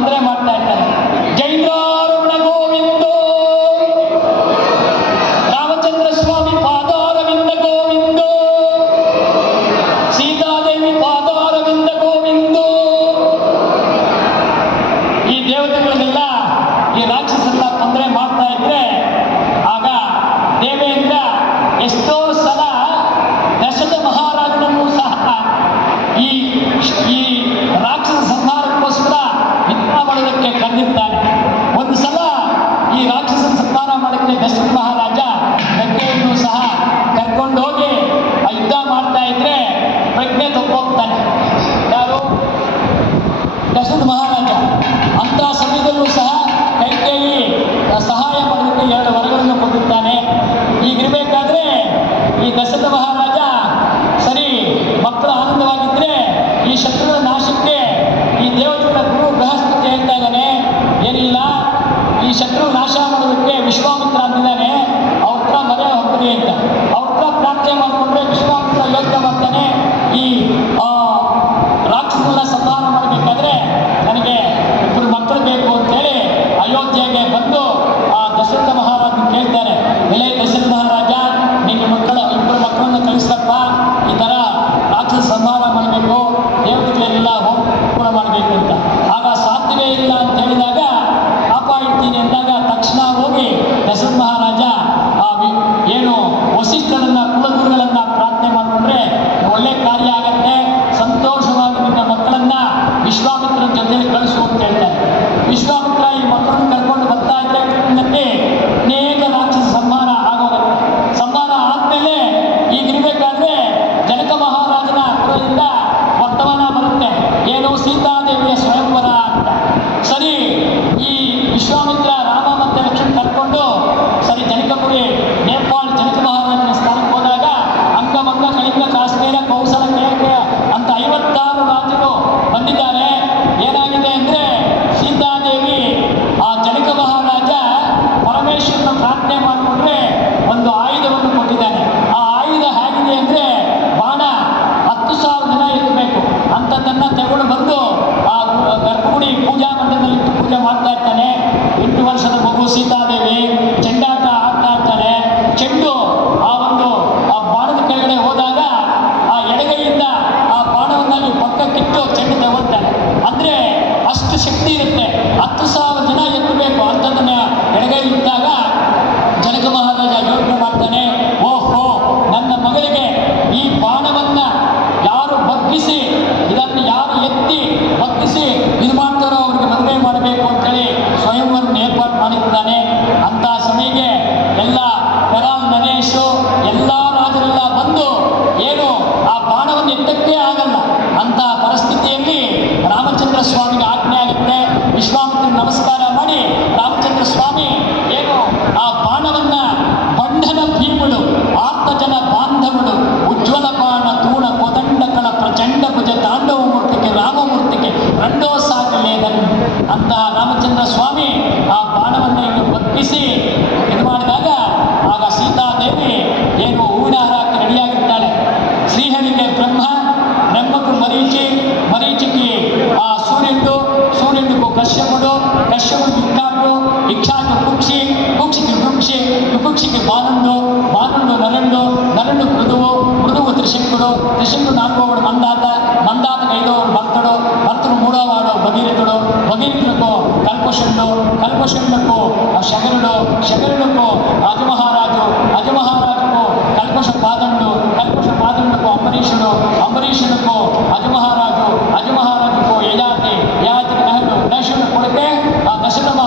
ತೊಂದರೆ ಮಾಡ್ತಾ ಇರ್ತಾರೆ. ಜೈಂದ್ರಾರಮಣ ಗೋವಿಂದೋ, ರಾಮಚಂದ್ರ ಸ್ವಾಮಿ ಪಾದಾರವಿಂದ ಗೋವಿಂದೋ, ಸೀತಾದೇವಿ ಪಾದಾರವಿಂದ ಗೋವಿಂದೋ. ಈ ದೇವತೆಗಳಿಗೆಲ್ಲ ಈ ರಾಕ್ಷಸರೆಲ್ಲ ತೊಂದರೆ ಮಾಡ್ತಾ ಇದ್ರೆ ಆಗ ದೇವೇಂದ್ರ ಎಷ್ಟೋ ಸಲ ದಶರಥ ಮಹಾರಾಜನನ್ನು ಸಹ ಈ ರಾಕ್ಷಸ ಸಂಹಾರಕ್ಕೋಸ್ಕರ ಯುದ್ಧ ಮಾಡೋದಕ್ಕೆ ಕರೆದಿರ್ತಾನೆ. ಒಂದು ಸಲ ಈ ರಾಕ್ಷಸ ಸಂಹಾರ ಮಾಡೋಕ್ಕೆ ದಶರಥ ಮಹಾರಾಜ ಪ್ರಜ್ಞೆಯನ್ನು ಸಹ ಕರ್ಕೊಂಡು ಹೋಗಿ ಯುದ್ಧ ಮಾಡ್ತಾ ಇದ್ರೆ ಪ್ರಜ್ಞೆ ತಪ್ಪೋಗ್ತಾನೆ. ಯಾರು? ದಶರಥ ಮಹಾರಾಜ. ಅಂತ ಸಮಯದಲ್ಲೂ ಸಹ ಕೈಕೇಯಿ ಸಹಾಯ ಮಾಡೋದಕ್ಕೆ 2 ವರಗಳನ್ನು ಕೊಟ್ಟಿರ್ತಾನೆ. ಈಗಿರ್ಬೇಕಾದ್ರೆ ಈ ದಶರಥ ಮಹಾರಾಜ ಸರಿ ಮಕ್ಕಳು ಆನಂದವಾಗಿದ್ರೆ ಈ ಶತ್ರುಗಳ ನಾಶಕ್ಕೆ ಈ ದೇವತೆಗಳ ಗುರು ಬೃಹಸ್ಪತಿ ಹೇಳ್ತಾ ಇದ್ದಾನೆ, ಏನಿಲ್ಲ ಈ ಶತ್ರು ನಾಶ ಮಾಡೋದಕ್ಕೆ ವಿಶ್ವಾಮಿತ್ರ ಅಂತಿದ್ದಾನೆ, ಅವ್ರ ಹತ್ರ ಮನೆ ಹೋಗ್ತೀನಿ ಅಂತ. ಅವ್ರ ಹತ್ರ ಪ್ರಾರ್ಥನೆ ಮಾಡಿಕೊಂಡ್ರೆ ವಿಶ್ವಾಮಿತ್ರ ಯೋಗ್ಯ ಮಾಡ್ತಾನೆ. ಈ ರಾಕ್ಷಸನ ಸಂಹಾರ ಮಾಡಬೇಕಾದ್ರೆ ನನಗೆ 2 ಮಕ್ಕಳು ಬೇಕು ಅಂತೇಳಿ ಅಯೋಧ್ಯೆಗೆ ಬಂದು ಆ ದಶರಥ ಮಹಾರಾಜ ಕೇಳ್ತಾರೆ, ಎಲೆ ದಶರಥ ಮಹಾರಾಜ ನಿಮಗೆ 2 ಮಕ್ಕಳನ್ನು ಕಳಿಸಪ್ಪ, ಈ ಥರ ರಾಕ್ಷಸ ಸಂಹಾರ ಮಾಡಬೇಕು, ದೇವತೆಗಳೆಲ್ಲ ಹೋಮ ಮಾಡಬೇಕು ಅಂತ. ಆಗ ಸಾಧ್ಯವೇ ಇಲ್ಲ ಅಂತ ಹೇಳಿದಾಗ ಪಾಪ ಇಡ್ತೀನಿ ಅಂದಾಗ ತಕ್ಷಣ ಹೋಗಿ ದಶರಥ ಮಹಾರಾಜ ಏನು ವಸಿಷ್ಠರನ್ನ ಕುಲಗುರುಗಳನ್ನ ಪ್ರಾರ್ಥನೆ ಮಾಡಿಕೊಂಡ್ರೆ ಒಳ್ಳೆ ಕಾರ್ಯ ಆಗತ್ತೆ, ಸಂತೋಷವಾಗಿ ನಿನ್ನ ಮಕ್ಕಳನ್ನ ವಿಶ್ವಾಮಿತ್ರನ ಜೊತೆಯಲ್ಲಿ ಕಳಿಸು ಅಂತ ಹೇಳ್ತಾರೆ. ವಿಶ್ವಾಮಿತ್ರ ಈ ಮಕ್ಕಳನ್ನು ಕರ್ಕೊಂಡು ಬರ್ತಾ ಇದ್ರೆ ಅನೇಕ ರಾಕ್ಷಸ ಸಂಹಾರ ಆಗೋಗುತ್ತೆ. ಸಂಹಾರ ಆದ್ಮೇಲೆ ಈಗಿರ್ಬೇಕಾದ್ರೆ ಜನಕ ಮಹಾರಾಜನ ಪುರದಿಂದ ವರ್ತಮಾನ ಬರುತ್ತೆ, ಏನು ಸೀತಾದೇವಿಯ ಸ್ವಯಂವರ ಅಂತ. ಸರಿ ಈ ವಿಶ್ವಾಮಿತ್ರ ರಾಮ ಮತ್ತೆ ಲಕ್ಷ್ಮಣ ಕರ್ಕೊಂಡು ಸರಿ ಜನಕಪುರಿ ನೇಪಾಳ ಜನಕ ಮಹಾರಾಜನ ಸ್ಥಾನಕ್ಕೆ ಹೋದಾಗ ಅಂಗಮಂಗ ಕಳಿಂಗ ಕಾಶ್ಮೀರ ಕೌಸಲ ಕೇರಳ ಅಂತ 56 ರಾಜರು ಬಂದಿದ್ದಾರೆ. ಏನಾಗಿದೆ ಅಂದ್ರೆ ಸೀತಾದೇವಿ ಆ ಜನಕ ಮಹಾರಾಜ ಪರಮೇಶ್ವರನ ಪ್ರಾರ್ಥನೆ ಮಾಡಿಕೊಂಡ್ರೆ ಒಂದು ಆಯುಧವನ್ನು ಕೊಟ್ಟಿದ್ದಾನೆ. ಆ ಆಯುಧ ಹೇಗಿದೆ ಅಂದ್ರೆ ಬಾಣ 10,000 ಜನ ಇರಬೇಕು ಅಂಥದ್ದನ್ನು ತಗೊಂಡು ಬಂದು ಆ ಗರ್ಭಗುಡಿ ಪೂಜಾ ಮಂದಿರದಲ್ಲಿಟ್ಟು ಪೂಜೆ ಮಾಡ್ತಾ ಇರ್ತಾನೆ. 8 ವರ್ಷದ ಮಗು ಸೀತಾದೇವಿ ಚೆಂಡಾಟ ಆಡ್ತಾ ಇರ್ತಾನೆ. ಚೆಂಡು ಆ ಬಾಣದ ಕೆಳಗಡೆ ಹೋದಾಗ ಆ ಎಡಗೈಯಿಂದ ಆ ಬಾಣವನ್ನು ಪಕ್ಕಕ್ಕಿಟ್ಟು ಚೆಂಡು ತಗೊಳ್ತಾನೆ. ಅಂದ್ರೆ ಅಷ್ಟು ಶಕ್ತಿ ಇರುತ್ತೆ. 10,000 ಜನ ಎತ್ತಬೇಕು ಅಂಥದ್ದನ್ನ ಎಡಗೈ ಇದ್ದಾಗ ಜನಕ ಮಹಾರಾಜ ಯೋಚನೆ ಮಾಡ್ತಾನೆ, ಓಹೋ ನನ್ನ ಮಗಳಿಗೆ ಈ ಬಾಣವನ್ನ ಯಾರು ಬಗ್ಗಿಸಿ ಇದನ್ನು ಯಾರು ಎತ್ತಿ ಬಗ್ಗಿಸಿ ಇದು ಮಾಡ್ತಾರೋ ಅವ್ರಿಗೆ ಮದುವೆ ಮಾಡಬೇಕು ಅಂತೇಳಿ ಸ್ವಯಂವರನ್ನು ಏರ್ಪಾಡು ಮಾಡಿದ್ದಾನೆ. ಅಂತ ಸಮಯಕ್ಕೆ ಎಲ್ಲ ಪೆರಾಲ್ ನರೇಶು ಎಲ್ಲ ರಾಜರೆಲ್ಲ ಬಂದು ಏನು ಆ ಬಾಣವನ್ನು ಎತ್ತಕ್ಕೆ ಆಗಲ್ಲ ಅಂತ ಪರಿಸ್ಥಿತಿಯಲ್ಲಿ ರಾಮಚಂದ್ರ ಸ್ವಾಮಿಗೆ ಆಜ್ಞೆ ಆಗುತ್ತೆ. ವಿಶ್ವಾಮಿತ್ರ ನಮಸ್ಕಾರ ಮಾಡಿ ರಾಮಚಂದ್ರ ಸ್ವಾಮಿ ಏನು ಆ ಬಾಣವನ್ನ ಬಂಧನ ಭೀಮುಳು ಆಪ್ತಜನ ಬಾಂಧವುಡು ಉಜ್ವಲ ಬಾಣ ತೂಣ ಕೋದಂಡಕಳ ಪ್ರಚಂಡ ಭುಜ ತಾಂಡವ ಮೂರ್ತಿಗೆ ರಾಮಮೂರ್ತಿಗೆ ರಂಡೋ ಸಾಗಲೇದನು ಅಂತ ರಾಮಚಂದ್ರ ಸ್ವಾಮಿ ಆ ಬಾಣವನ್ನು ಇನ್ನು ಬಗ್ಗಿಸಿ ಇದು ಮಾಡಿದಾಗ ಆಗ ಸೀತಾದೇವಿ ಏನು ಹೂವಿನ ಹಾರಕ್ಕೆ ರೆಡಿಯಾಗಿರ್ತಾಳೆ. ಶ್ರೀಹರಿಗೆ ಬ್ರಹ್ಮಕ್ಕೂ ಮರೀಚಿಗೆ ಆ ಸೂರ್ಯನಿಗೂ ಕಶ್ಯಪುಡು ಇಕ್ಷಾಕು ಕುಕ್ಷಿಗೆ ವಿಪುಕ್ಷಿಗೆ ಬಾನುಂಡು ನರಂಡು ಮೃದುವು ತ್ರಿಶಂಕುಡು ನಾಲ್ಕೋವಡು ಮಂದಾತకు 5వడు భర్తడు 3వవాడు భగీరథుడు కల్పషుండుకు శగరుడుకు అజమహారాజుకు కల్పషపాదండుకు అంబరీషుడుకు అజమహారాజుకు యయాతికి నహుడు కొడితే ఆ దశరథ